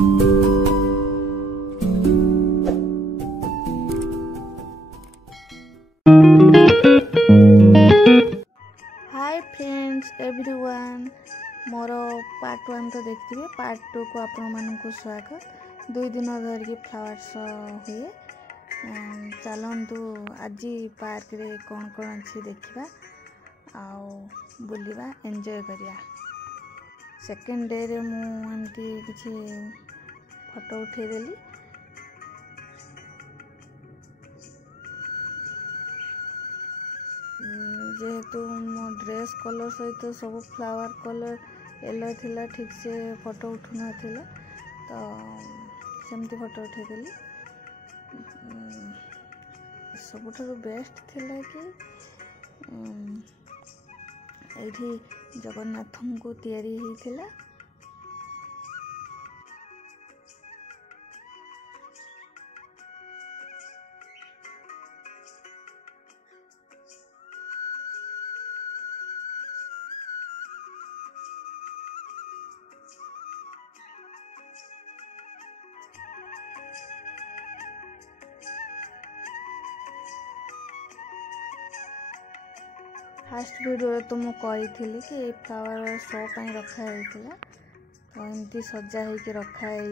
Hi friends everyone more part 1 तो देखिए part 2 को आपण मानक स्वागत। 2 दिन धरिकी फ्लावर शो हुए। चलतु आज पार्क रे कौन कौन अच्छी देखा आउ बुलवा एंजॉय करिया। सेकेंड डे रे मुझे किसी फोटो उठेदेली। जेहेतु मो ड्रेस कलर सहित सब फ्लावर कलर येलो थिला ठीक से फोटो उठू नाथिला तो सेमती फोटो उठेदेली। सबुठारु बेस्ट थिला कि एठी जगन्नाथ को तैयारी होइथिला। फास्ट वीडियो तो मु कही कि ये फ्लावर शो पर रखाई तो एमती सजा होकर रखाई।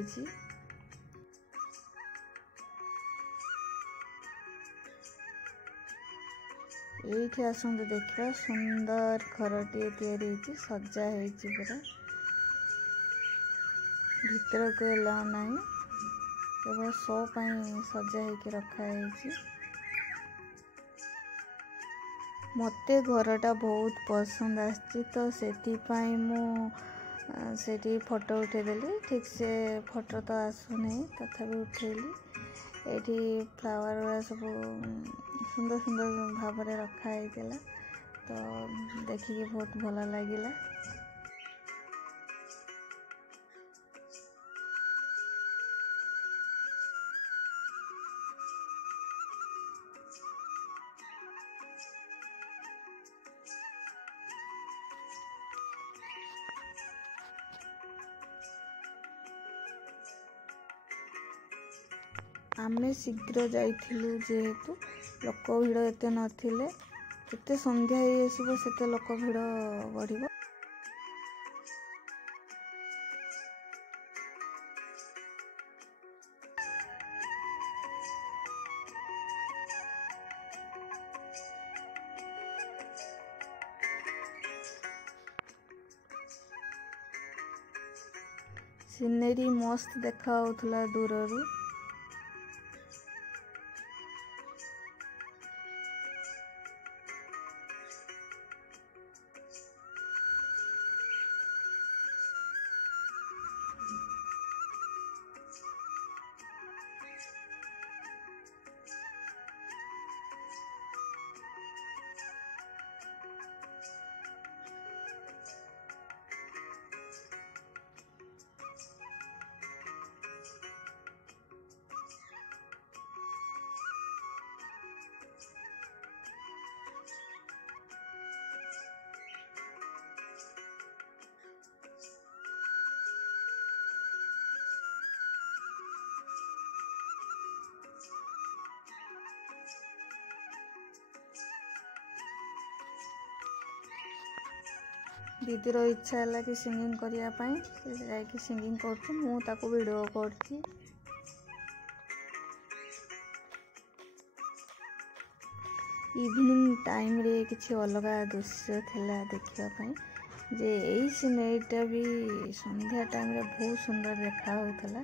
ये आसतु देखा सुंदर घरटे तैयारी सजा हो पूरा भीतर को एलाउ ना केवल शो पर सजा होकर रखाई। मते घरटा बहुत पसंद आसी तो सेठी मुझे फोटो उठेदेली। ठीक से फोटो तो आसुना तथापि उठेली। ये फ्लावर सब सुंदर सुंदर भाव में रखाई तो देखिए बहुत भल लगिला। आमे शीघ्र जाइथिलु जेहेतु लोक भिड़ एते नथिले। केते संध्या होइसिबो सेते लोक भिड़ बढ़िबो। सीनरी मस्त देखा होउथला दूररू। दीदी रो इच्छा है कि सिंगिंग करिया पाई जाके सिंगिंग करछु मु ताको वीडियो करछि। इवनिंग टाइम रे किछि अलगा दृश्य थिला देखिया पाई जे एई सिनेरीटा भी संध्या टाइम रे बहुत सुंदर देखा होतला।